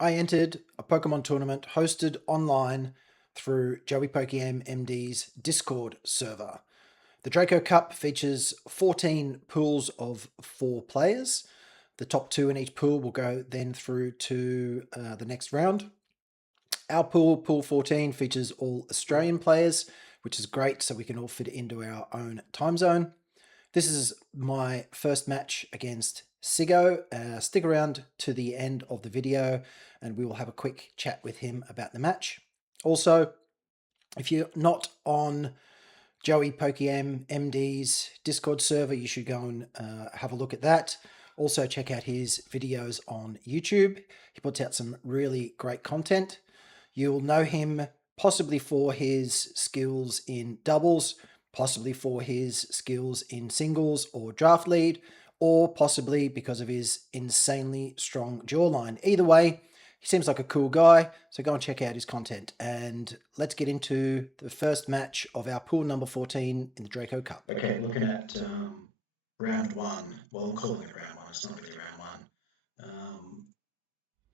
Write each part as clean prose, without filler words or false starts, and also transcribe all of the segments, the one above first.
I entered a Pokemon tournament hosted online through Joey PokeAim MD's Discord server. The Draco Cup features 14 pools of 4 players. The top 2 in each pool will go then through to the next round. Our pool, Pool 14, features all Australian players, which is great so we can all fit into our own time zone. This is my first match against Siggo. Stick around to the end of the video and we will have a quick chat with him about the match. Also, if you're not on Joey PokeAim MD's Discord server, you should go and have a look at that. Also, check out his videos on YouTube. He puts out some really great content. You'll know him possibly for his skills in doubles, possibly for his skills in singles or draft lead, or possibly because of his insanely strong jawline. Either way, he seems like a cool guy, so go and check out his content. And let's get into the first match of our pool number 14 in the Draco Cup. Okay, looking at round one. Well, I'm calling it round one. It's not really round one.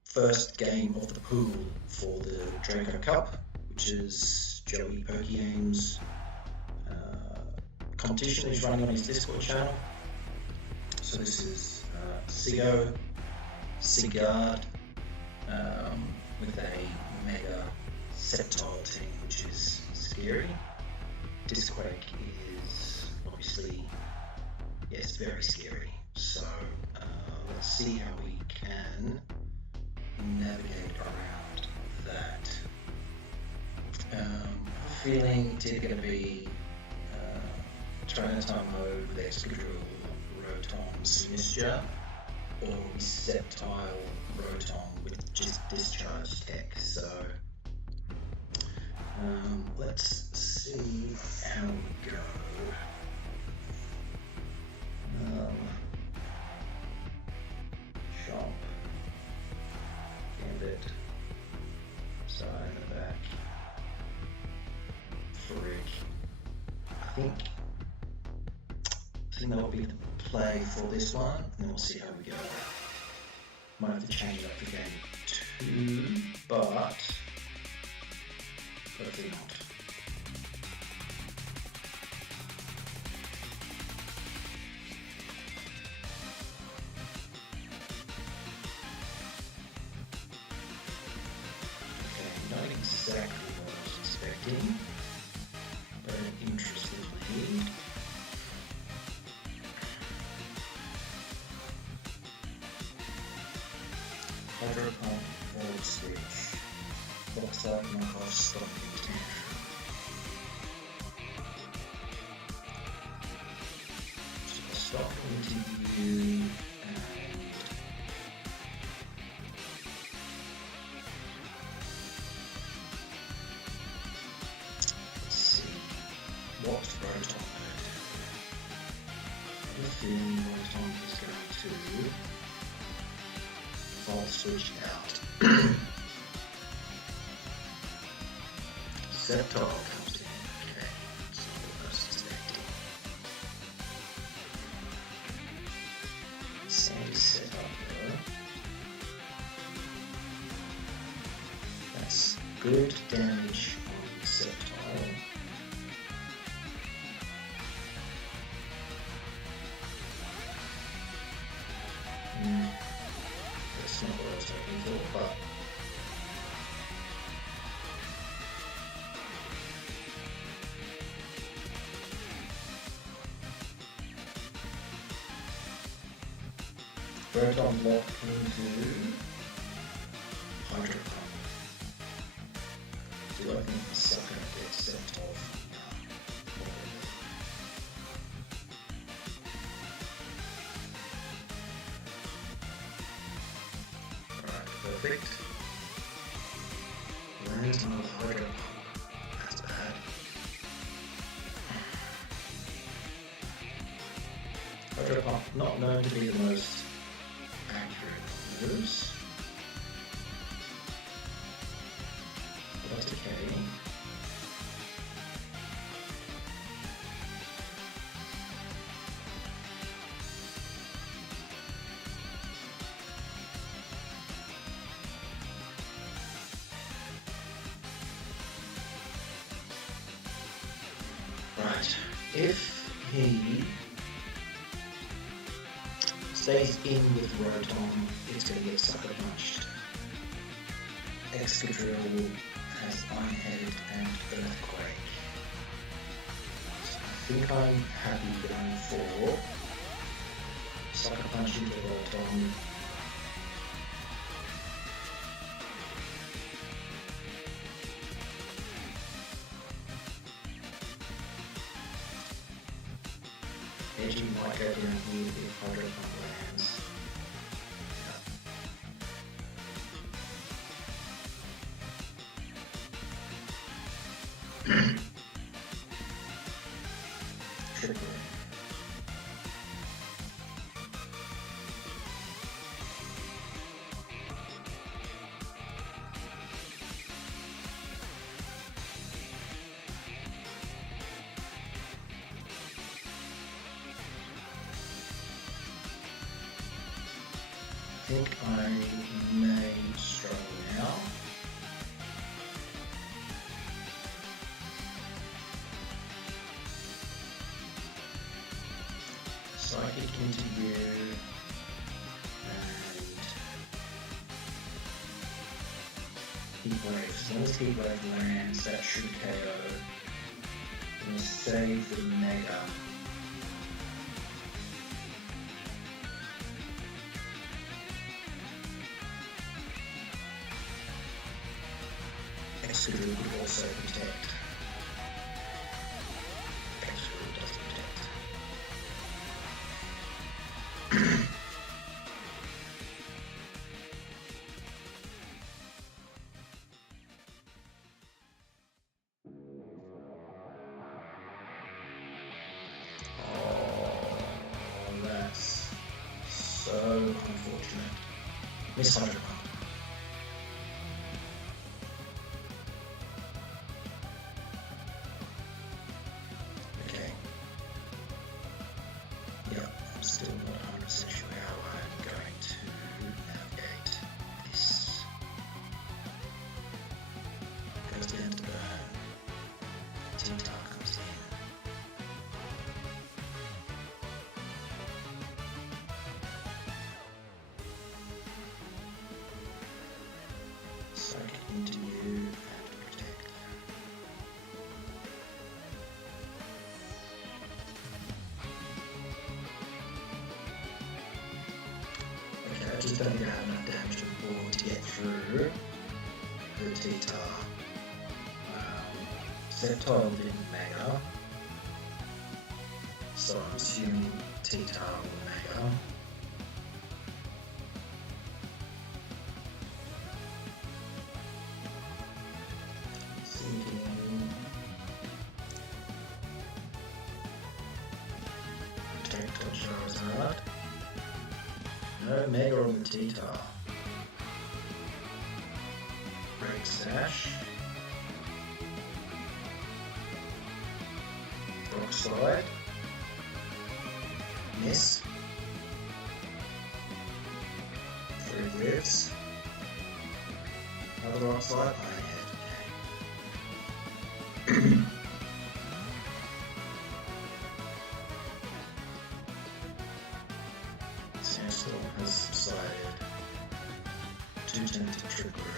First game of the pool for the Draco Cup, which is Joey PokeAim's competition he's running on his Discord channel. So this is Siggo, Sigard, with a mega Sceptile team, which is scary. Disquake is obviously, yes, very scary. So let's see how we can navigate around that. Feeling it's either going to be Time mode with Excadrill, Rotom, Sinistra, or Sceptile, Rotom with just Discharge Tech. So let's see how we go. Chomp, Gambit, side in the back, Frick. I think that will be the play for this one, and then we'll see how we go. Might have to change up the game too, but hopefully not. Okay, not exactly what I was expecting, but an interesting lead. Hydro Pump, forward switch, box up, knock off, stop the tantrum. So I'll stop into you and let's see what Rotom mode. I have a feeling Rotom is going to I'll switch out. Sceptile comes in. Okay, that's what I was expecting. Same setup though. That's good damage on Sceptile. That's not what I was hoping for, but Rotom locked into Hydro Pump. Do I think the sucker gets sent off? Perfect. Lands on the Hydro Pump. That's bad. Hydro Pump, not known to be the most accurate moves. But that's okay. Right. If he stays in with Rotom, it's going to get sucker punched. Excadrill has Iron Head and Earthquake. So I think I'm happy going for sucker punch into Rotom. Edging might go down here if Hydro Pump lands. Triple. I think I may struggle now. Psychic into you and Heatwave. As long as Heatwave lands, that should KO. I'm going to save the Mega. Excadrill would also protect. Excadrill doesn't protect. Oh, that's so unfortunate. Miss Hydro Pump. Okay. Yep, I'm still not 100% sure how I'm going to navigate this. Goes down to burn. T-Tar comes in. Psychic into you and protect. Okay, I just don't think I have enough damage on the board to get through the T-Tar. Sceptile didn't Mega, so I'm assuming T-Tar will Mega. Thinking protect on Charizard. No Mega on the T-Tar. Break Sash. Rock Slide. Miss. 3 lives. Another Rock Slide. Iron Head. Sandstorm has subsided. 2 turns of Triple Room.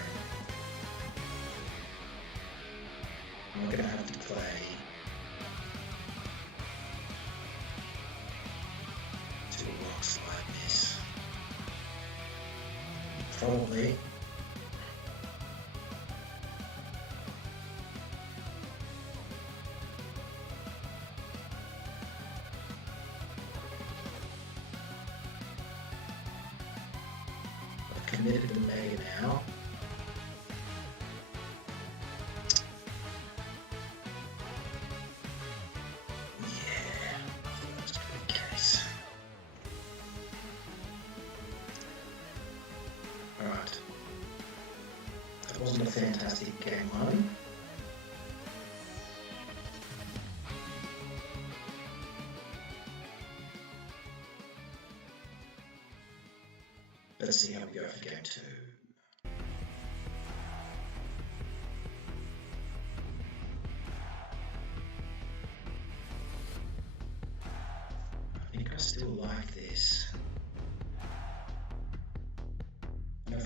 I'm not going to have to play to a Rock Slide miss. Probably. I've committed to Mega now. Yeah, I thought that was going to be the case. Alright. That wasn't a fantastic game one. Let's see how we go for game 2.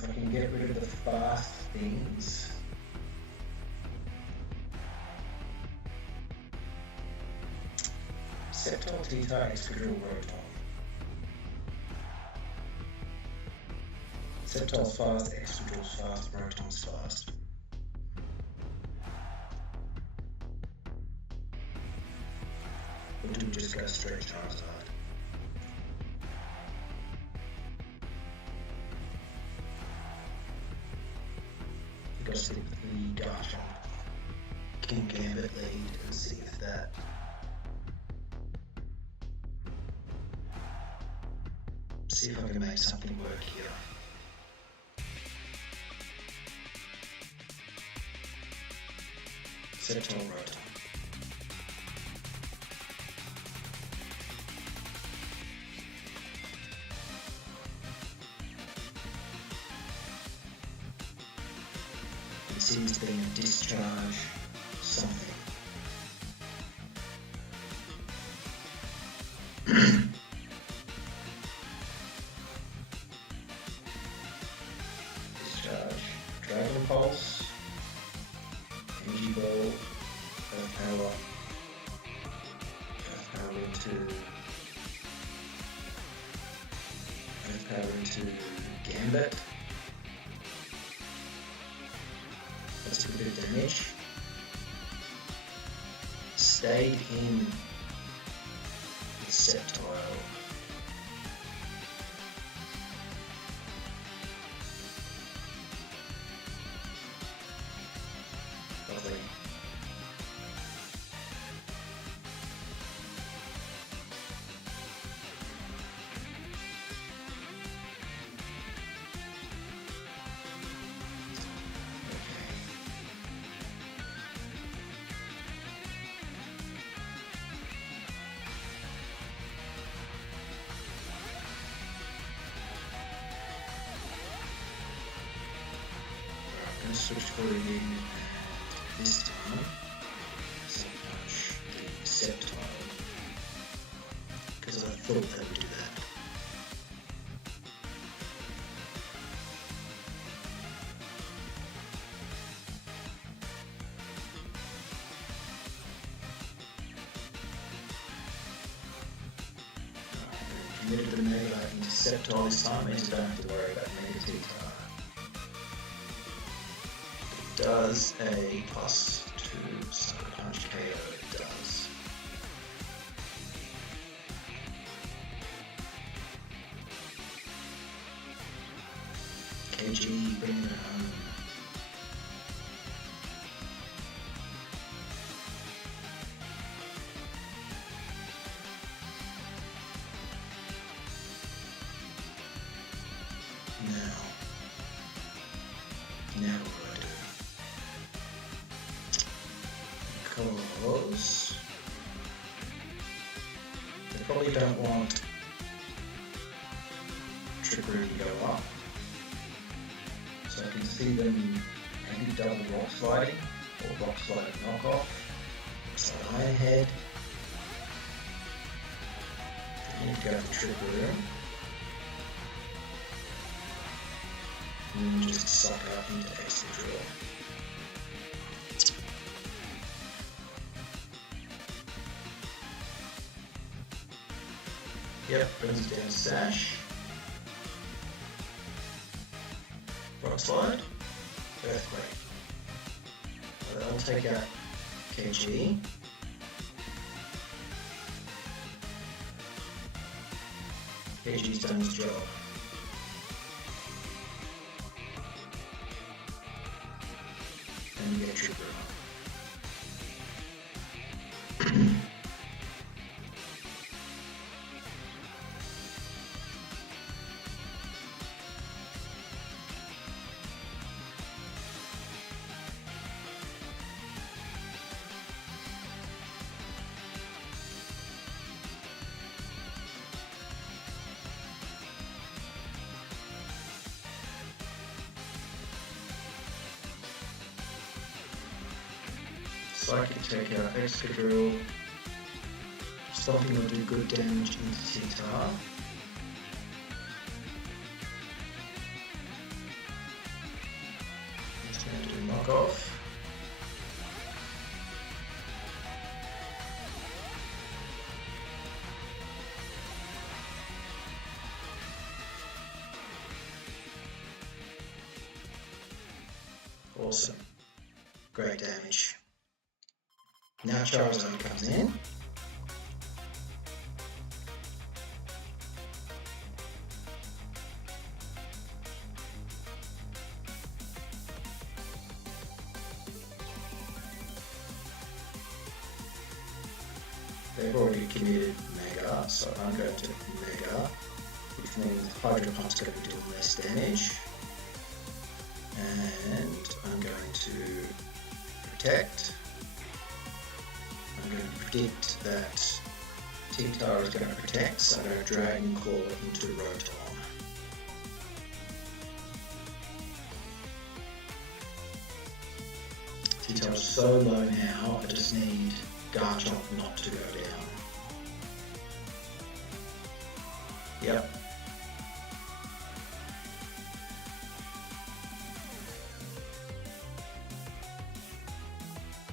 if I can get rid of the fast things. Septile T-Tar, Excadrill, Rotom. Septile's fast, Excadrill's fast, Rotom's fast. Or do we just go straight Charizard? You gotta stick with the Garchomp King Gambit lead and see if that see if I can make something work here. Septile Rotom. It seems to be a discharge something. Discharge. Dragon Pulse. Energy Ball. Power. Power into Gambit. Let's do a bit of damage. Stayed in the Septile. Lovely. I'm going to switch for it in this time. So much the Septile. Because I thought they would do that. Committed to the Mega into Septile this time, means I don't have to worry about Mega T-Tar. Does a +2 Sucker Punch KO? It does. KG, bring it home. Now what do I do? Because they probably don't want Trickery to go up. So I can see them maybe double Rock Sliding or Rock Sliding knockoff. Slide Iron Head. They need to go for Trickery. And then just suck up into Excadrill. Yep, brings down Sash. Rock Slide. Earthquake. I'll take out KG. KG's done his job. And you get a Trigger. Psychic take out Excadrill. Something will do good damage into T-Tar. knockoff. Awesome. Great damage. Now Charizard comes in. They've already committed Mega, so I'm going to Mega, which means Hydro Pump's going to be doing less damage. And I'm going to protect. I'm going to predict that T-Tar is going to protect, so I'm going to Dragon Claw into Rotom. T-Tar is so low now, I just need Garchomp not to go down. Yep.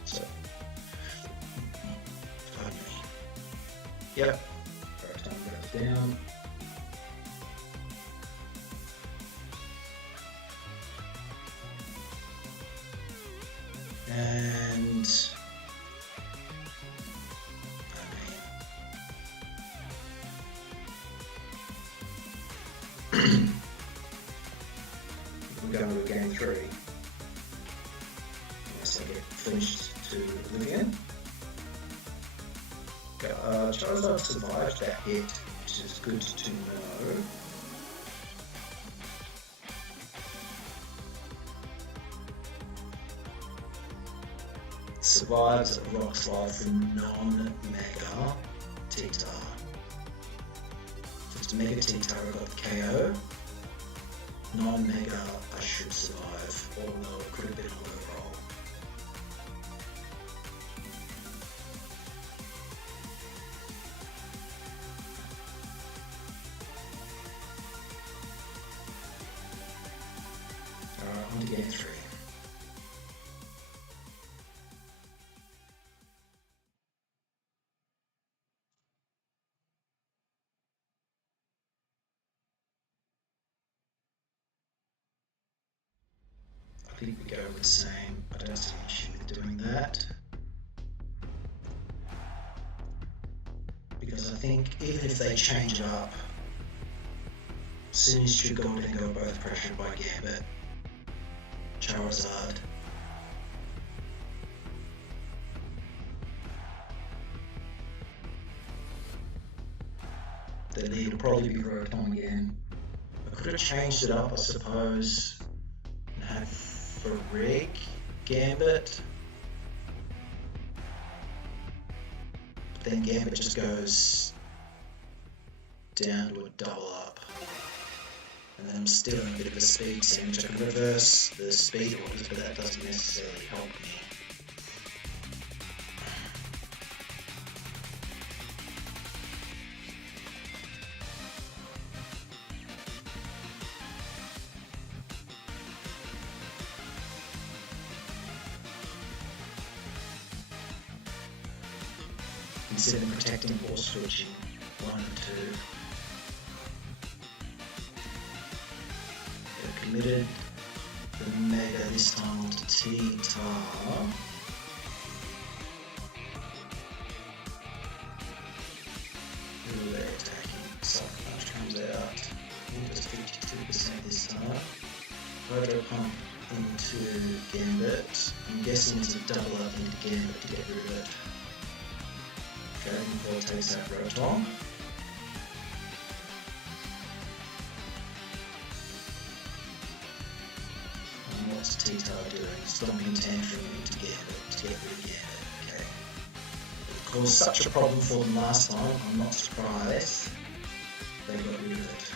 So, pardon me. Yep. Rotom goes down. And we're going to game 3. Unless I get finished to Oblivion. Charizard survived that hit, which is good to know. Survives a Rock Slide from non-Mega T-Tar. Just Mega T-Tar I got the KO. Non-Mega I should survive, although it could have been a low roll. Alright, on to game 3. I think we go with the same. I don't see an issue with doing that. Because I think even if they change it up, as soon as Siggo and Go both pressured by Gambit, Charizard. The lead will probably be Rotom again. I could have changed it up, I suppose, and had Frick Gambit. But then Gambit just goes down to a double up. And then I'm still in a bit of a speed sandwich. I can reverse the speed orders, but that doesn't necessarily help me. Instead of protecting or switching 1 and 2. They've committed the Mega this time onto T-Tar. Who are they attacking? Sucker Punch comes out. Does 52% this time. Hydro Pump into Gambit. I'm guessing it's a double up into Gambit to get rid of it. Dragon Claw takes out Rotom. And what's T-Tar doing? Stomping Tantrum into Gambit to get rid of Gambit. Okay. It caused such a problem for them last time, I'm not surprised they got rid of it.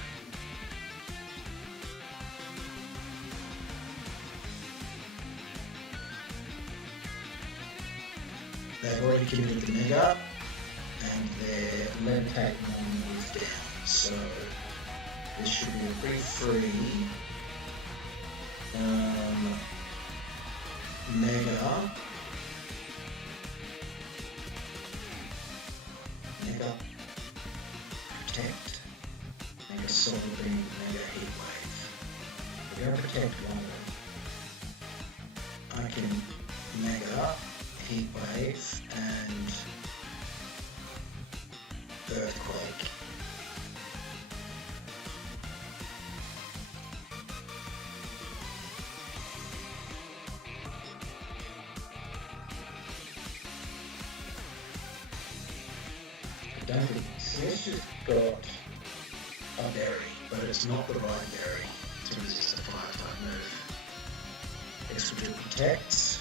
They've already committed the Mega. And their Levitate one is down, so this should be a pretty free We're going to protect one of them. I can Mega, Heat Wave, and Earthquake. I don't think Sinistre's got a berry, but it's not the right berry to resist a fire type move. Excadrill protects.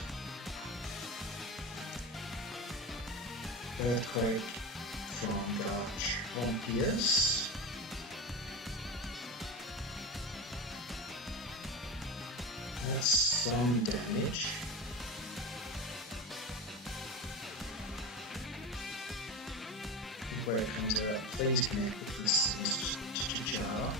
Earthquake from Garchompius. That's some damage. Where it comes out, please connect with this jar.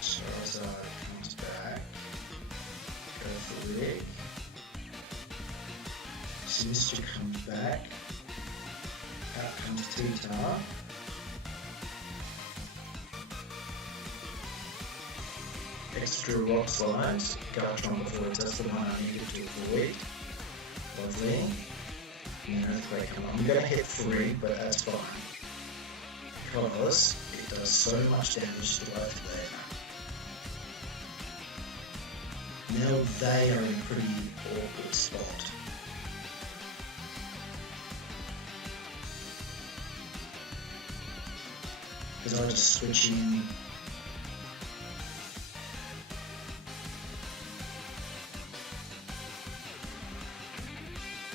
Charizard comes back. Go for Rig. Sinistra comes back. Out comes T-Tar. Extra Rock Slides. Garchomp avoids. That's the one I needed to avoid. Lovely. And then Earthquake come on. I'm going to hit 3, but that's fine. Because it does so much damage to both there. Now they are in a pretty awkward spot. Because I just switch in.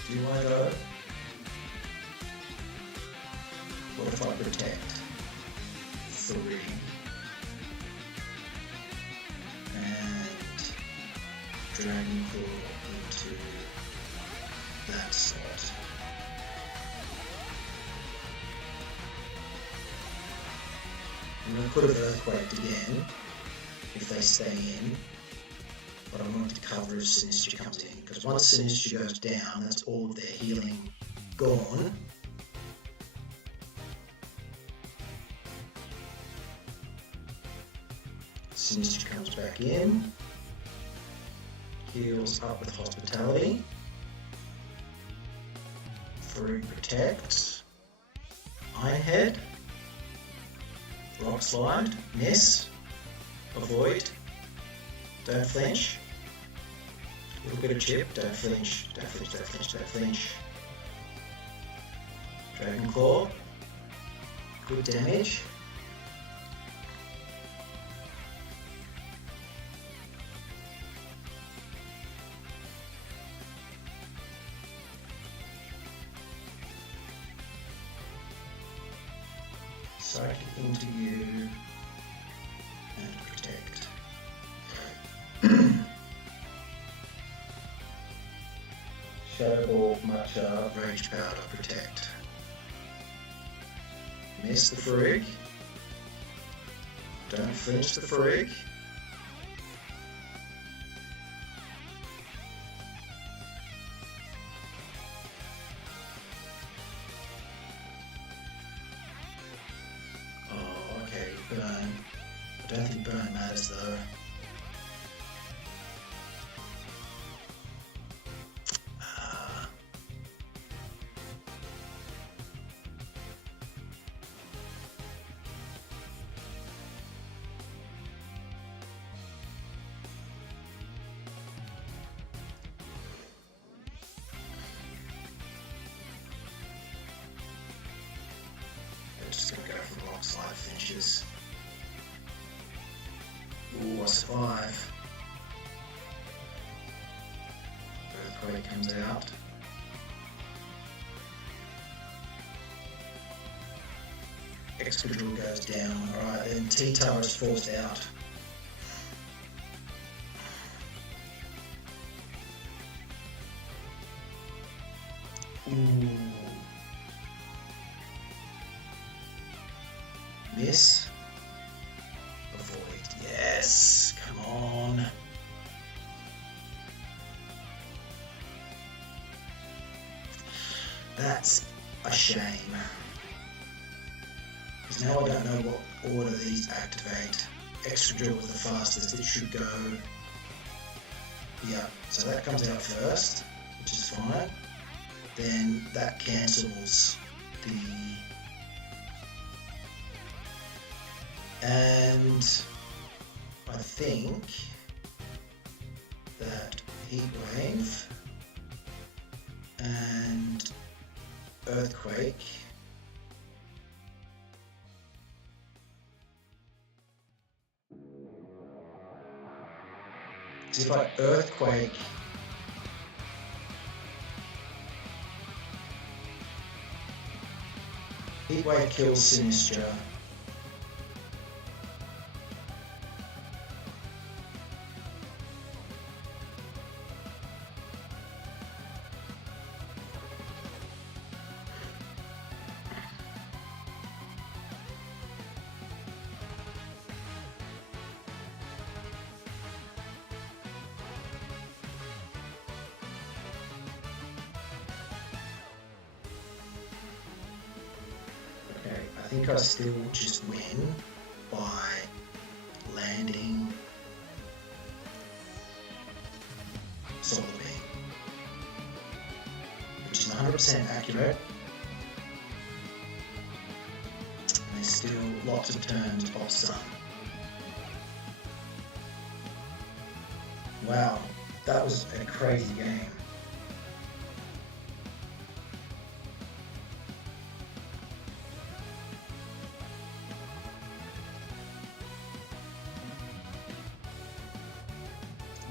Do I go? What if I protect? 3. Dragon Claw into that slot. I'm going to put an Earthquake again if they stay in, but I want to cover if Sinistcha comes in, because once Sinistcha goes down, that's all of their healing gone. Sinistcha comes back in. Heals up with Hospitality. Through Protect. Iron Head. Rock Slide. Miss. Avoid. Don't flinch. A little bit of chip. Don't flinch. Don't flinch. Don't flinch. Don't flinch. Dragon Claw. Good damage. Psychic into you and protect. Shadow Ball, Matcha, Rage Powder, protect. Miss the Frigg. Don't flinch the Frigg. Burn. I don't think burn matters though. I'm just gonna go for Rock Slide finishes. Ooh, I survive. Earthquake comes out. Excadrill goes down. Alright, then T-Tar is forced out. Ooh. Miss. Avoid. Yes. Come on. That's a shame. Because now I don't know what order these activate. Extra drill was the fastest. It should go. Yeah, so that comes out first, which is fine. Then that cancels the. And I think that heat wave and earthquake if I earthquake heat wave kills Sinistra. I think I still just win by landing Solar Beam, which is 100% accurate. And there's still lots of turns off Sun. Wow, that was a crazy game.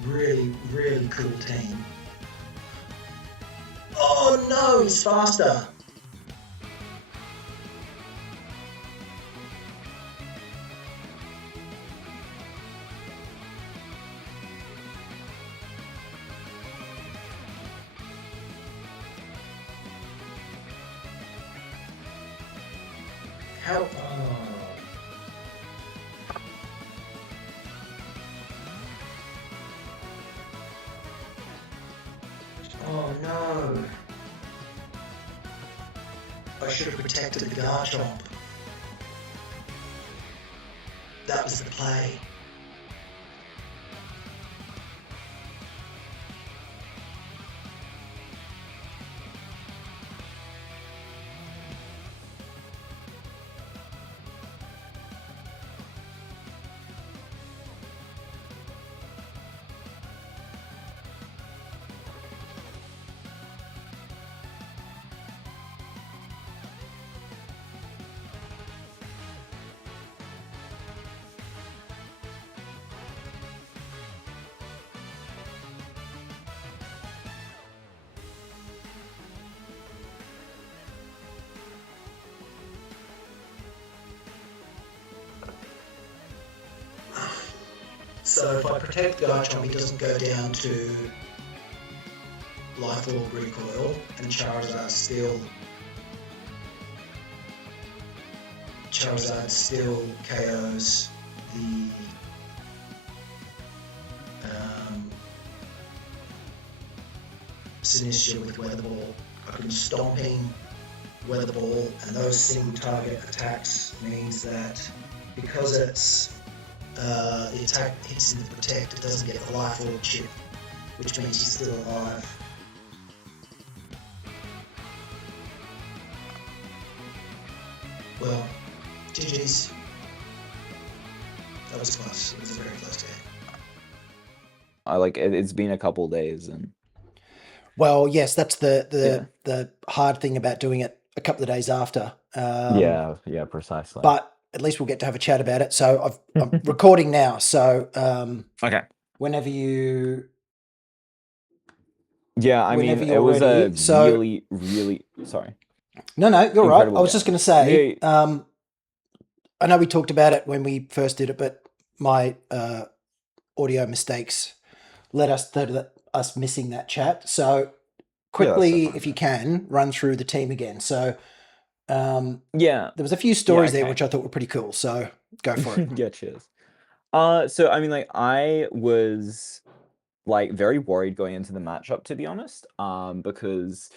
Really cool team. Oh no, he's faster. How? Oh no! I should have protected the Garchomp. That was the play. So if I protect Garchomp, he doesn't go down to Life Orb Recoil, and Charizard still KOs the Sinistra with Weather Ball. I can Stomping, Weather Ball, and those single target attacks means that because it's the attack hits in the protect, it doesn't get the Life Orb chip, which means he's still alive. Well, GG's. That was close. It was a very close game. I like it, it's been a couple days and Well, yes, that's the hard thing about doing it a couple of days after. yeah, precisely. But at least we'll get to have a chat about it. So I'm recording now. So okay. Whenever you. Yeah, I mean, Whenever it you're was ready. a So- really, really sorry. No, you're right. Incredible I was game. just going to say, I know we talked about it when we first did it, but my audio mistakes led us to us missing that chat. So that's quickly, fine if you then. can, run through the team again. So there Yeah, was a few yeah, stories there okay. which I thought were pretty cool. So go for it. Yeah, cheers. So I mean, like, I was like very worried going into the matchup, to be honest, because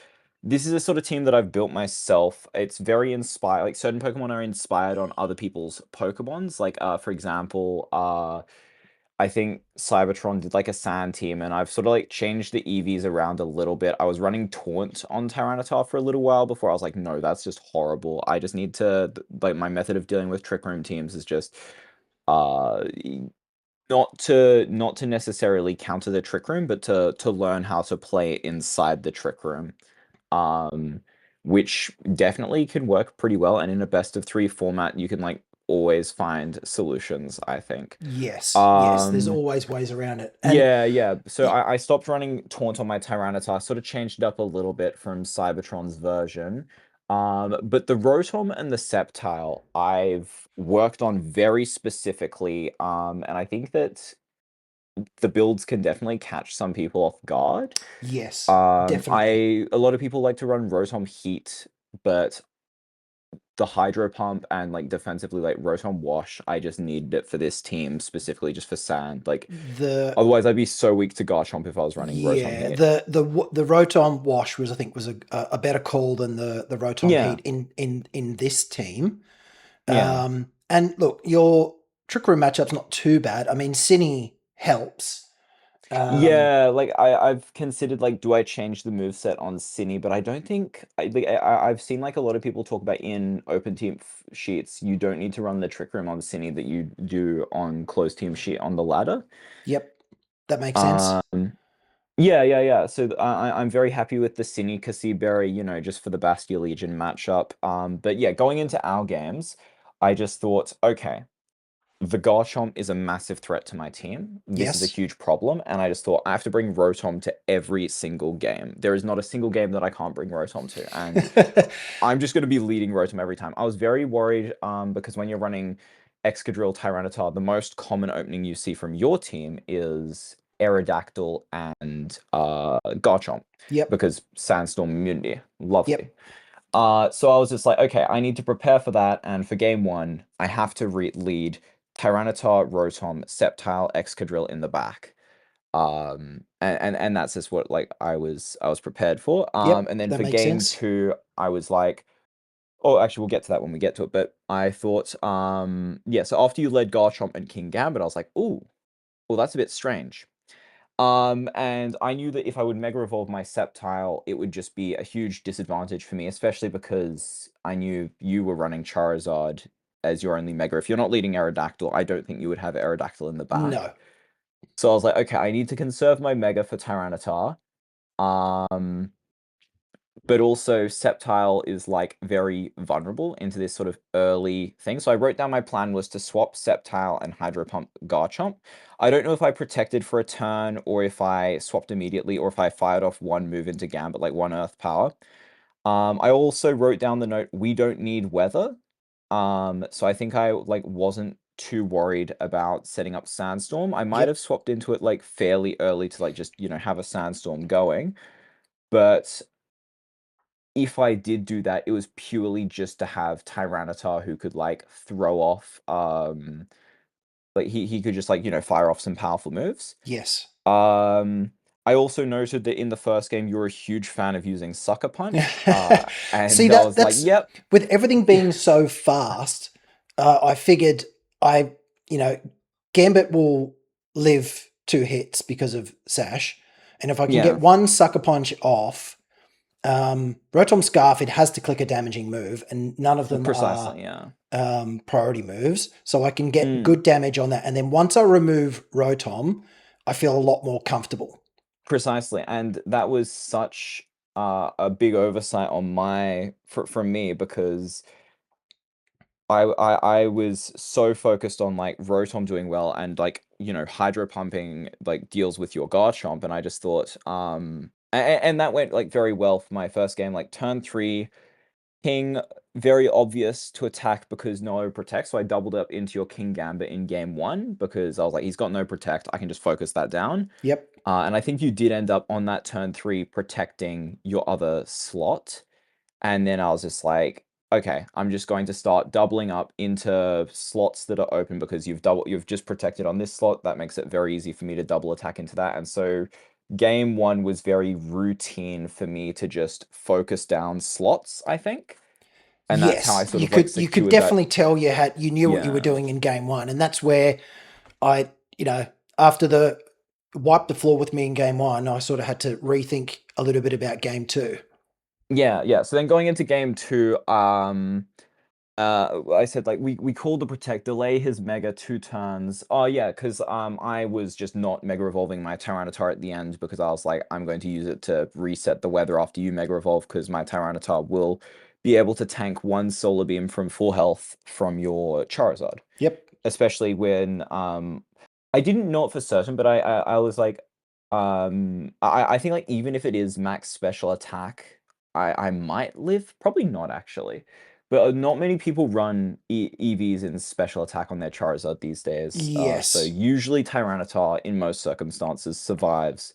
this is a sort of team that I've built myself. It's very inspired. Like certain Pokemon are inspired on other people's Pokemons. Like, for example, I think Cybertron did like a sand team, and I've sort of like changed the EVs around a little bit. I was running Taunt on Tyranitar for a little while before I was like, no, that's just horrible. I just need to like my method of dealing with Trick Room teams is just uh not to necessarily counter the Trick Room, but to learn how to play inside the Trick Room. Um, which definitely can work pretty well, and in a best of three format, you can like always find solutions, I think. Yes, yes. There's Um, always ways around it, and yeah, yeah. So y- I stopped running Taunt on my Tyranitar, sort of changed it up a little bit from Cybertron's version. But the Rotom and the Sceptile I've worked on very specifically, and I think that the builds can definitely catch some people off guard. yes, definitely. A lot of people like to run Rotom Heat, but the Hydro Pump and like defensively like Rotom Wash, I just needed it for this team specifically just for sand. Like The otherwise I'd be so weak to Garchomp if I was running Rotom Yeah, Heat. the Rotom Wash was, I think, was a better call than the Rotom Yeah, Heat in this team. yeah. And look, your Trick Room matchup's not too bad. I mean, Cine helps. Um, Yeah, like I've considered like do I change the move set on Cine, but I don't think I've seen like a lot of people talk about in open team sheets you don't need to run the Trick Room on Cine that you do on closed team sheet on the ladder. yep, that makes sense. Um yeah, yeah, yeah. So I'm very happy with the Cine Berry, just for the Bastia Legion matchup. But yeah, going into our games, I just thought, okay, the Garchomp is a massive threat to my team. This is a Yes. huge problem, and I just thought I have to bring Rotom to every single game. There is not a single game that I can't bring Rotom to, and I'm just going to be leading Rotom every time. I was very worried because when you're running Excadrill Tyranitar, the most common opening you see from your team is Aerodactyl and Garchomp Yep. because Sandstorm immunity. Yep. Lovely. So I was just like, okay, I need to prepare for that, and for game one, I have to lead Tyranitar, Rotom, Sceptile, Excadrill in the back. And that's just what like I was prepared for. Yep. And then That for makes game sense. two, I was like, oh, actually, we'll get to that when we get to it. But I thought, yeah. So after you led Garchomp and King Gambit, I was like, ooh, well, that's a bit strange. And I knew that if I would Mega Evolve my Sceptile, it would just be a huge disadvantage for me, especially because I knew you were running Charizard as your only Mega. If you're not leading Aerodactyl, I don't think you would have Aerodactyl in the back. No. So I was like, okay, I need to conserve my Mega for Tyranitar. Um, but also Sceptile is like very vulnerable into this sort of early thing. So I wrote down my plan was to swap Sceptile and Hydro Pump Garchomp. I don't know if I protected for a turn or if I swapped immediately or if I fired off one move into Gambit, like one Earth Power. I also wrote down the note, we don't need weather. So I think I like wasn't too worried about setting up Sandstorm. I might have Yep. swapped into it like fairly early to like just, have a Sandstorm going. But if I did do that, it was purely just to have Tyranitar who could like throw off like he could just like, fire off some powerful moves. Yes. Um I also noted that in the first game you were a huge fan of using Sucker Punch. See, And I that was like, that's yep, with everything being so fast. I figured I, you know, Gambit will live 2 hits because of Sash, and if I can get yeah, one Sucker Punch off, Rotom Scarf, it has to click a damaging move, and none of them are precisely, yeah. priority moves, so I can get Mm, good damage on that. And then once I remove Rotom, I feel a lot more comfortable. precisely. And that was such a big oversight on from me because I was so focused on like Rotom doing well and like hydro pumping like deals with your Garchomp, and I just thought and that went like very well for my first game. Like turn three, King very obvious to attack because no protect, so I doubled up into your King Gambit in game one because I was like he's got no protect, I can just focus that down. Yep. And I think you did end up on that turn 3 protecting your other slot. And then I was just like, okay, I'm just going to start doubling up into slots that are open because you've just protected on this slot. That makes it very easy for me to double attack into that. And so game 1 was very routine for me to just focus down slots, I think. And that's how I Yes, sort of like you could secured that. definitely tell you knew what you were Yeah. doing in game one, and that's where I, after the wiped the floor with me in game one, I sort of had to rethink a little bit about game two. Yeah, yeah. So then going into game 2, I said like we called the protect, delay his mega 2 turns. Oh yeah, because I was just not mega revolving my Tyranitar at the end because I was like I'm going to use it to reset the weather after you mega revolve because my Tyranitar will be able to tank 1 Solar Beam from full health from your Charizard, Yep. especially when I didn't know it for certain, but I was like I think like even if it is max special attack, I might live. Probably not actually. But not many people run EVs in special attack on their Charizard these days. So Yes. usually Tyranitar, in most circumstances, survives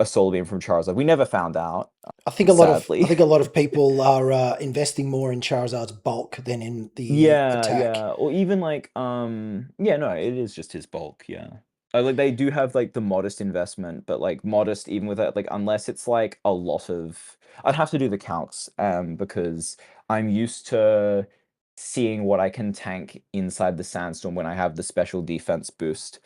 a Solar Beam from Charizard. We never found out, I sadly. think a lot of people are investing more in Charizard's bulk than in the Yeah, attack. yeah. Or even like, yeah, no, it is just his bulk, yeah. Like they do have like the modest investment, but like modest even with that, like unless it's like a lot of I'd have to do the calcs, because I'm used to seeing what I can tank inside the sandstorm when I have the special defense boost.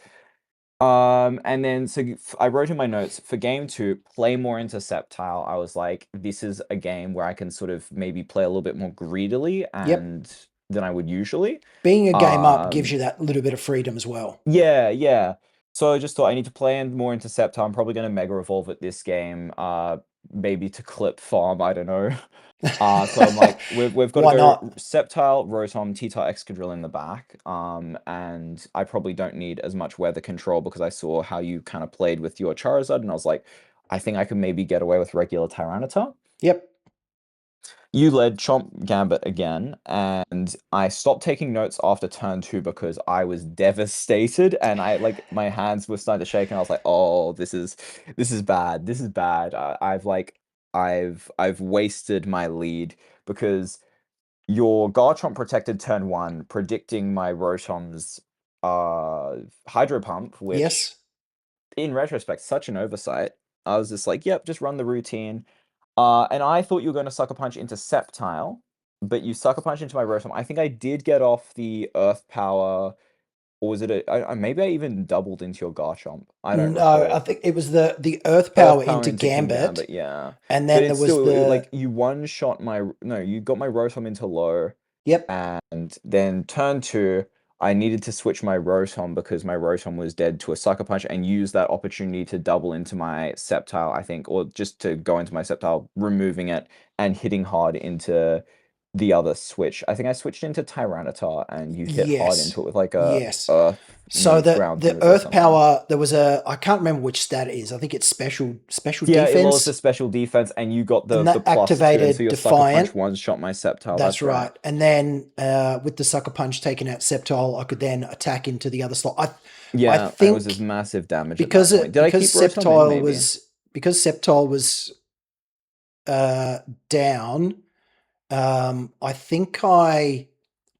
And then so I wrote in my notes for game 2, play more into Sceptile. I was like, this is a game where I can sort of maybe play a little bit more greedily Yep. and than I would usually. Being a game up gives Um, you that little bit of freedom as well. yeah, yeah. So I just thought I need to play more into Sceptile. I'm probably going to Mega Evolve at this game, maybe to clip farm. I don't know. So I'm like, we've got to Why go not? Sceptile, Rotom, T-Type Excadrill in the back. And I probably don't need as much weather control because I saw how you kind of played with your Charizard, and I was like, I think I could maybe get away with regular Tyranitar. Yep. You led Chomp Gambit again, and I stopped taking notes after turn 2 because I was devastated, and I like my hands were starting to shake, and I was like, "Oh, this is bad. This is bad. I've wasted my lead because your Garchomp protected turn 1, predicting my Rotom's Hydro Pump, which Yes. in retrospect, such an oversight. I was just like, yep, just run the routine. And I thought you were going to Sucker Punch into Sceptile, but you Sucker Punch into my Rotom. I think I did get off the Earth Power, or was it maybe I even doubled into your Garchomp. I don't No, I recall. think it was the Earth Earth Power Power into into Gambit, Kingambit, yeah. and But then there it's was still the like you one shot my no, you got my Rotom into low, yep, and then turn 2, I needed to switch my Rotom because my Rotom was dead to a Sucker Punch and use that opportunity to double into my Sceptile, I think, or just to go into my Sceptile, removing it and hitting hard into the other switch. I think I switched into Tyranitar and you hit hard into yes, it with like a yes. Earth, So Ground the move or Earth something. Power, there was a I can't remember which stat it is. I think it's special Yeah, it lowers the defense, special defense, and you got and the that +2, and so activated your Sucker Punch Defiant. one shot my Sceptile. That's That's right. right. And then with the Sucker Punch taking out Sceptile, I could then attack into the other slot. I Yeah, and it was just think massive damage at that point. Did I because keep Rotom in? Maybe. Sceptile was down. I think I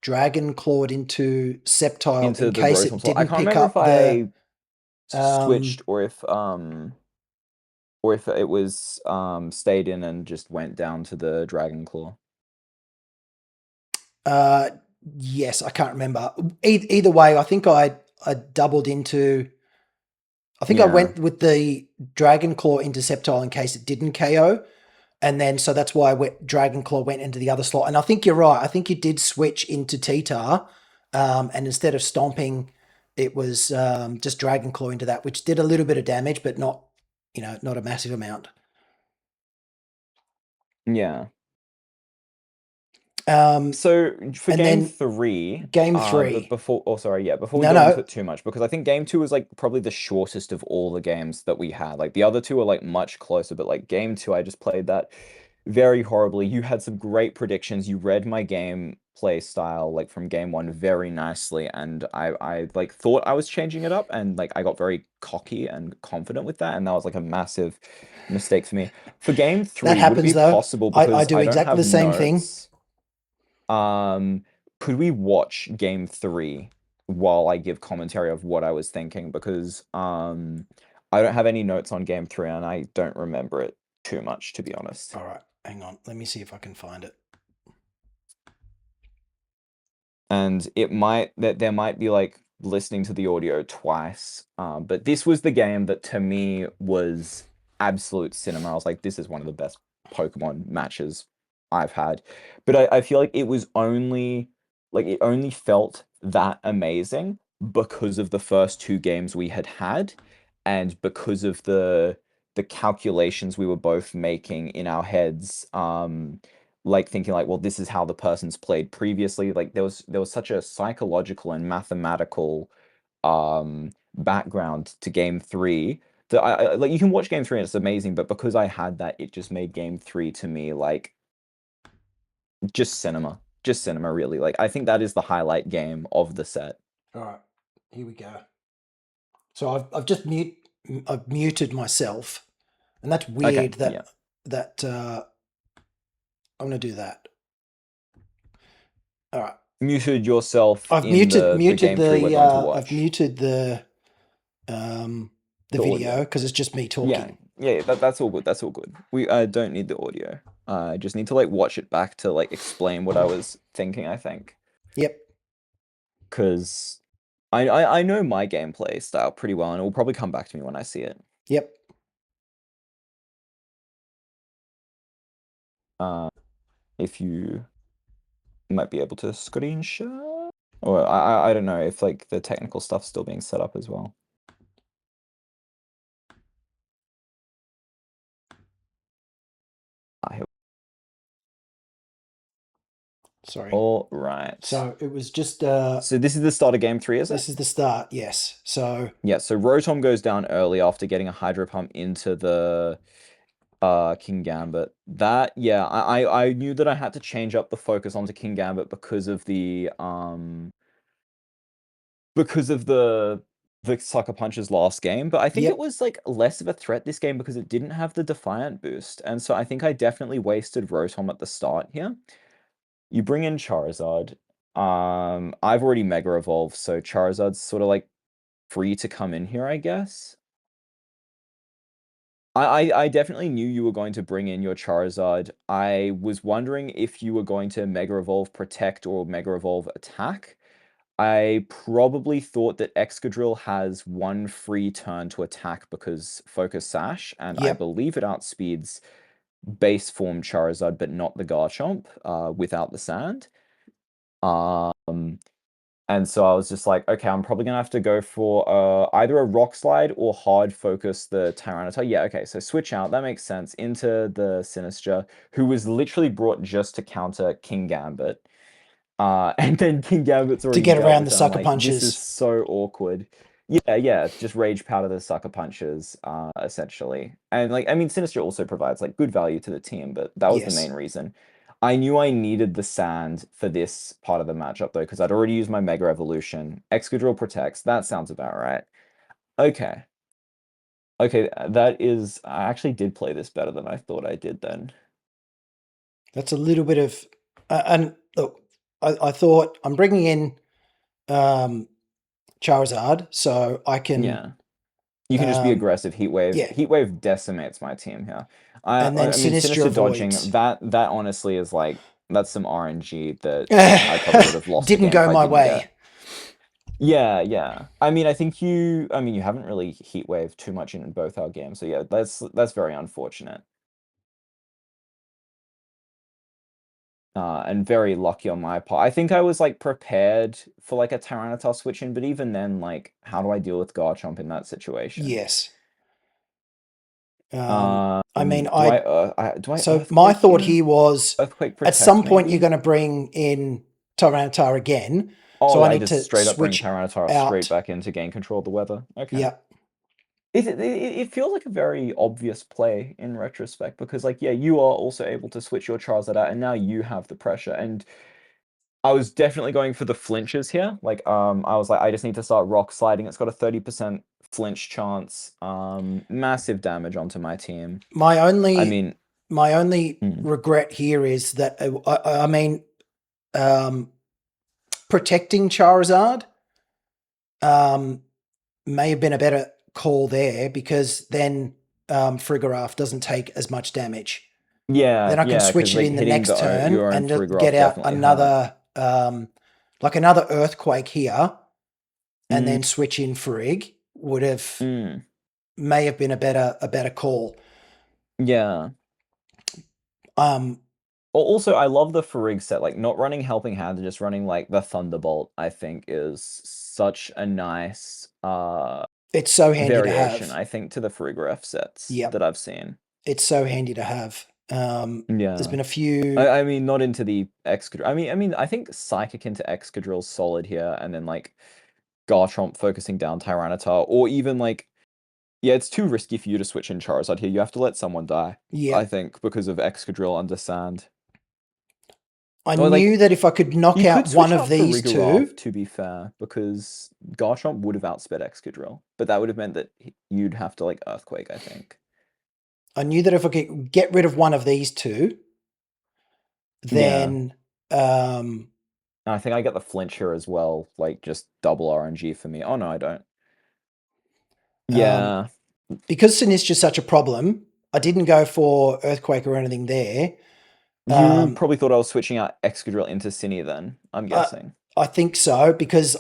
Dragon Clawed into Sceptile in Into the case Rotom it slot. I didn't can't pick remember if up the I um, switched or if it was stayed in and just went down to the Dragon Claw. uh, yes, I can't remember. Either way, I think I doubled into. I think I Yeah. went with the Dragon Claw into Sceptile in case it didn't KO. And then, so that's why Dragon Claw went into the other slot. And I think you're right. I think you did switch into T-Tar. And instead of stomping, it was just Dragon Claw into that, which did a little bit of damage, but not, not a massive amount. Yeah. Um, So for and game then 3, game but three. before, oh sorry, yeah, before we No, go into no. it too much, because I think game 2 was like probably the shortest of all the games that we had. Like the other two are like much closer, but like game 2, I just played that very horribly. You had some great predictions. You read my game play style like from game one very nicely, and I like thought I was changing it up, and like I got very cocky and confident with that, and that was like a massive mistake for me. For game That three, would it happens be though. possible, I because do I don't exactly have the same thing. notes, could we watch game three while I give commentary of what I was thinking? Because I don't have any notes on game three, and I don't remember it too much, to be honest. All right, hang on. Let me see if I can find it. And it might that there might be like listening to the audio twice. But this was the game that to me was absolute cinema. I was like, this is one of the best Pokemon matches I've had. But I feel like it was only like it only felt that amazing because of the first two games we had had, and because of the calculations we were both making in our heads. Like thinking like, well, this is how the person's played previously. Like there was such a psychological and mathematical background to game three that I like you can watch game three and it's amazing, but because I had that, it just made game three to me like just cinema. Just cinema, really. Like I think that is the highlight game of the set. All right, here we go. So I've muted myself, and that's Okay, weird. yeah. That I'm gonna do that. All right, Muted yourself I've in muted the game three we're going to I've watch. muted The video audio. because it's just me Yeah, talking. yeah, that's all good. That's all good. We don't need the audio. I just need to like watch it back to like explain what I was thinking, I think. Yep. Because I know my gameplay style pretty well, and it will probably come back to me when I see it. Yep. If you might be able to screenshot, or I don't know if like the technical stuff's still being set up as well. Sorry. All right. So it was just So this is the start of game three, is it? this is the start. Yes. So Yeah. So Rotom goes down early after getting a Hydro Pump into the King Gambit. That yeah, I knew that I had to change up the focus onto King Gambit because of the Sucker Punch's last game, but I think it yep. was like less of a threat this game because it didn't have the Defiant boost, and so I think I definitely wasted Rotom at the start here. You bring in Charizard. I've already Mega Evolved, so Charizard's sort of like free to come in here, I guess. I definitely knew you were going to bring in your Charizard. I was wondering if you were going to Mega Evolve Protect or Mega Evolve Attack. I probably thought that Excadrill has one free turn to attack because Focus Sash, and I Yep. believe it outspeeds base form Charizard, but not the Garchomp without the Sand. And so I was just like, okay, I'm probably gonna have to go for either a Rock Slide or hard focus the Tyranitar. Yeah, okay, so switch out, that makes sense, into the Sinistcha, who was literally brought just to counter King Gambit. And then King Gambit's To already get dealt around the with it. I'm sucker like, this is punches. so awkward. Yeah, just rage powder the Sucker Punches, essentially. And like, I mean, Sinistcha also provides like good value to the team, but that was the Yes. main reason. I knew I needed the Sand for this part of the matchup though, because I'd already used my Mega Evolution. Excadrill protects. That sounds about right. Okay. Okay, that is. I actually did play this better than I thought I did then. That's a little bit of and look, I thought I'm bringing in Charizard so I can Yeah. You can just be aggressive. Heat Wave. yeah, Heat Wave decimates my team here. and then I mean, Sinistcha Sinister dodging, avoids. that honestly is like, that's some RNG that I probably would have lost the Didn't game if go I my didn't way. get. Yeah. I mean, I mean, you haven't really Heat Wave too much in both our games, so yeah, that's very unfortunate. And very lucky on my part. I think I was like prepared for like a Tyranitar switch in, but even then, like, how do I deal with Garchomp in that situation? Yes. I mean, Do I so my Earthquake thought here? here was Earthquake at Protect, some point you're maybe? going to bring in Tyranitar again, Oh, so I I need just to straight up bring switch Tyranitar straight out. back in to gain control of the weather. Okay. Yep. It feels like a very obvious play in retrospect because, like, yeah, you are also able to switch your Charizard out, and now you have the pressure. And I was definitely going for the flinches here. Like, I was like, I just need to start rock sliding. It's got a 30% flinch chance. Massive damage onto my team. My I only mean, my only mm, regret here is that I mean, um, protecting Charizard um, may have been a better call there because then Frigoraph doesn't take as much damage. yeah, Then I can yeah, switch because it like in the hitting next turn your own and just Farigiraf get out definitely hurt. another like another Earthquake here, and Mm, then switch in Frig would have mm, may have been a better call. yeah. Um, Also, I love the Farig set. Like, not running Helping Hand and just running like the Thunderbolt, I think is such a nice it's so handy to variation, have. I think, to the Farigiraf sets Yep, that I've seen. it's so handy to have. There's Yeah. been a few. I mean, not into the Excadrill. I mean, I think Psychic into Excadrill's solid here, and then like Garchomp focusing down Tyranitar, or even like, yeah, it's too risky for you to switch in Charizard here. You have to let someone die, I Yep, think, because of Excadrill under Sand. I Or like, knew that if I could knock you could out one switch of out for these two, Rigorov, to be fair, because Garchomp would have outsped Excadrill, but that would have meant that you'd have to like Earthquake, I think. I knew that if I could get rid of one of these two, Yeah. then um, And I think I get the flinch here as well, like just double RNG for me. Oh no, I don't. um, Yeah. because Sinistra's such a problem, I didn't go for Earthquake or anything there. You Um, probably thought I was switching out Excadrill into Cine then, I'm I, guessing. I think so because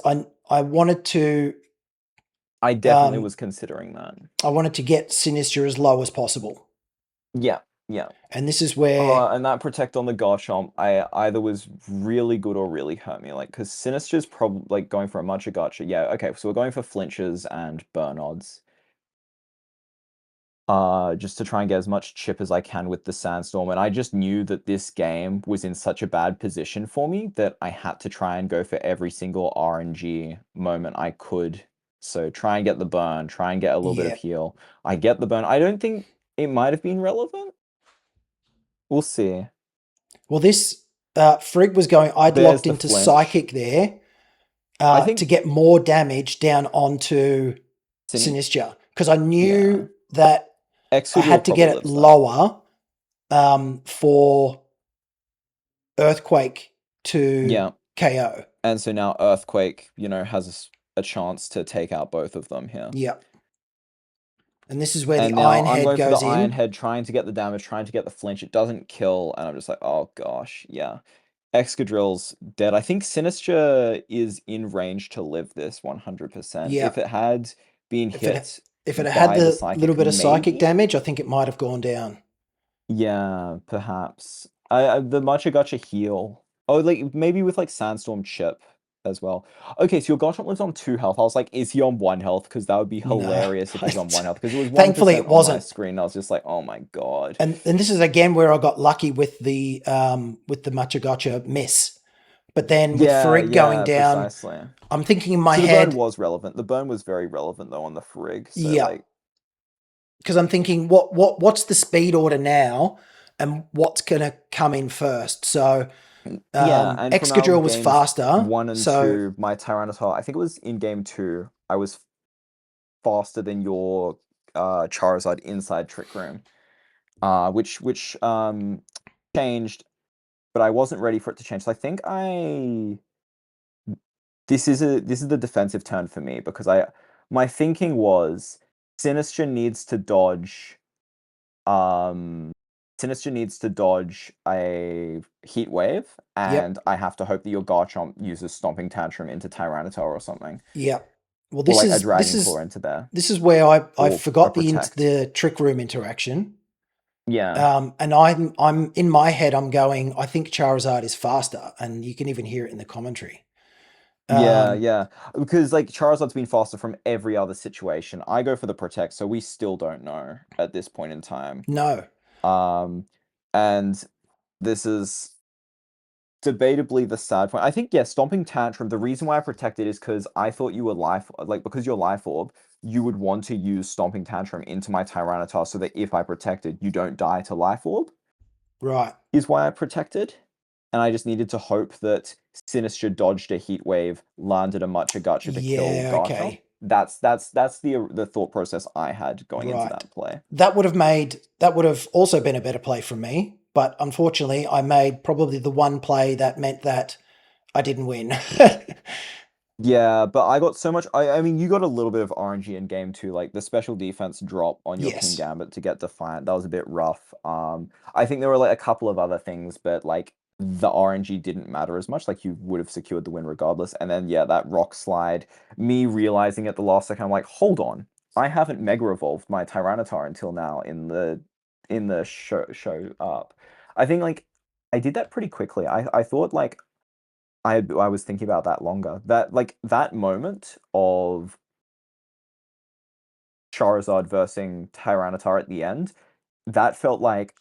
I definitely um, was considering that. I wanted to get Sinistra as low as possible, Yeah, yeah. and this is where And that Protect on the Garchomp, I either was really good or really hurt me. Like, because Sinister's probably like going for a Mucha Gotcha. Yeah, okay, so we're going for flinches and burn odds. Just to try and get as much chip as I can with the Sandstorm. And I just knew that this game was in such a bad position for me that I had to try and go for every single RNG moment I could. So try and get the burn, try and get a little bit of yeah. heal. I get the burn. I don't think it might have been relevant. We'll see. Well, this Frig was going. I'd There's locked the into flinch. Psychic there I to think get more damage down onto Cine, Sinistra because I yeah. knew that I Excadrill had to probably get it lives that. lower for Earthquake to Yeah. KO. And so now Earthquake, has a chance to take out both of them here. Yep. And this is where the And now Iron I'm Head going for the goes Iron in. Head, trying to get the damage, trying to get the flinch. It doesn't kill, and I'm just like, oh gosh, yeah. Excadrill's dead. I think Sinistra is in range to live this 100%. If Yep. it had been If it hit if it had by the the little Psychic, bit of psychic maybe? damage, I think it might have gone down. Yeah, perhaps. I the Matcha Gotcha heal. Oh, like maybe with like Sandstorm Chip as well. Okay, so your Garchomp lives on 2 health. I was like, is he on 1 health? Because that would be No. hilarious if he's on 1 health. Because it was Thankfully 1% it on my wasn't. screen. I was just like, oh my god. And this is again where I got lucky with the Matcha Gotcha miss. But then with Yeah, Farig going yeah, down, precisely. I'm thinking in my So the burn head, was relevant. The burn was very relevant though on the Frig. So yeah, like, because I'm thinking what's the speed order now, and what's gonna come in first. So yeah, and from our Excadrill was games faster, 1 and so 2, my Tyranitar, I think it was in game 2, I was faster than your Charizard inside Trick Room. Which changed, but I wasn't ready for it to change. So I think this is the defensive turn for me because my thinking was Sinistra needs to dodge um Sinistra needs to dodge a Heat Wave, yep, and I have to hope that your Garchomp uses Stomping Tantrum into Tyranitar or something, yep. Well, or like a Dragon Claw into there, this is where I or a forgot Protect. the Trick Room interaction. Yeah. And I'm in my head I'm going, I think Charizard is faster, and you can even hear it in the commentary. Yeah, Um, yeah. Because like Charizard's been faster from every other situation. I go for the Protect, so we still don't know at this point in time. no, Um, and this is debatably the sad point. I think, yeah, Stomping Tantrum, the reason why I protected is because I thought you were because you're Life Orb, you would want to use Stomping Tantrum into my Tyranitar so that if I protected, you don't die to Life Orb, right, is why I protected. And I just needed to hope that Sinister dodged a heat wave, landed a Mucha Gotcha to kill Yeah, Garchomp. okay. That's the thought process I had going into Right. that play. That would have also been a better play from me, but unfortunately I made probably the one play that meant that I didn't win. Yeah, but I got so much. I mean, you got a little bit of RNG in game two, like the special defense drop on your King Yes. Gambit to get Defiant. That was a bit rough. I think there were like a couple of other things, but like the RNG didn't matter as much. Like you would have secured the win regardless. And then yeah, that rock slide. Me realizing at the last second, I'm like, hold on, I haven't Mega Evolved my Tyranitar until now in the show up. I think like I did that pretty quickly. I thought like I was thinking about that longer. That moment of Charizard versus Tyranitar at the end, that felt like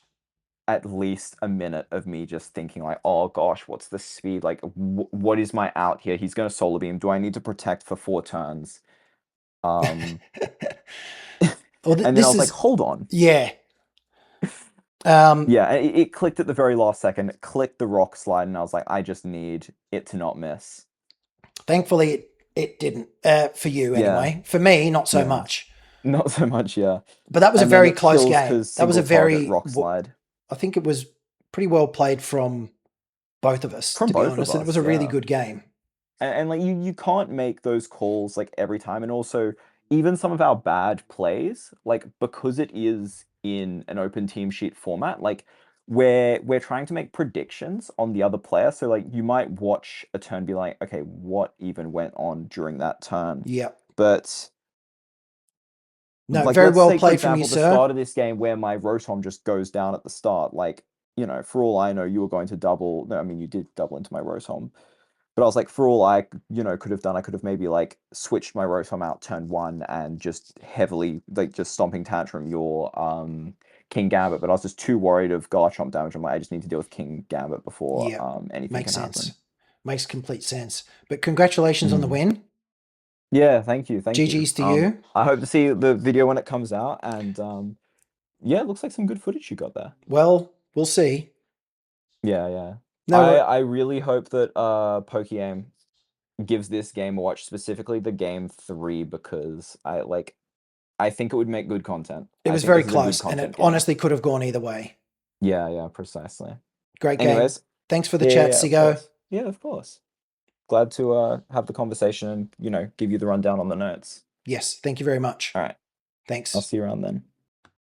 at least a minute of me just thinking like, oh gosh, what's the speed? Like, what is my out here? He's gonna Solar Beam. Do I need to protect for 4 turns? Um, Well, and then I this was like, is hold on. yeah. Yeah, it clicked at the very last second. It clicked the rock slide, and I was like, I just need it to not miss. Thankfully, it didn't for you Yeah, anyway. For me, not so yeah. much. Not so much, yeah. But that was a And then very it close kills game. because That was a single target very. rock slide. I think it was pretty well played from both of us, From to be both of honest, and it was us, a really yeah. good game. And like you can't make those calls like every time. And also even some of our bad plays, like because it is in an open team sheet format, like we're trying to make predictions on the other player. So like you might watch a turn, be like, okay, what even went on during that turn? Yep. But No, like very let's well say for played from you, example the sir. start of this game where my Rotom just goes down at the start, like for all I know you were going to double. No, I mean you did double into my Rotom, but I was like, for all I could have done, I could have maybe like switched my Rotom out turn one and just heavily like just stomping tantrum your King Gambit, but I was just too worried of Garchomp damage. I'm like, I just need to deal with King Gambit before Yep. anything Makes can sense. happen. Makes complete sense. But congratulations on the Mm. win. Yeah, thank you, thank you. GG's to you. I hope to see the video when it comes out, and yeah, it looks like some good footage you got there. Well, we'll see. Yeah, yeah. No, I really hope that PokeAim gives this game a watch, specifically the game 3, because I think it would make good content. it I was think very this is a good close, and it content game. honestly could have gone either way. Yeah, yeah, precisely. Great game. Anyways, Thanks for the yeah, chat, yeah, of Siggo. course. Yeah, of course. Glad to have the conversation and, give you the rundown on the notes. Yes, thank you very much. All right. I'll Thanks. see you around then.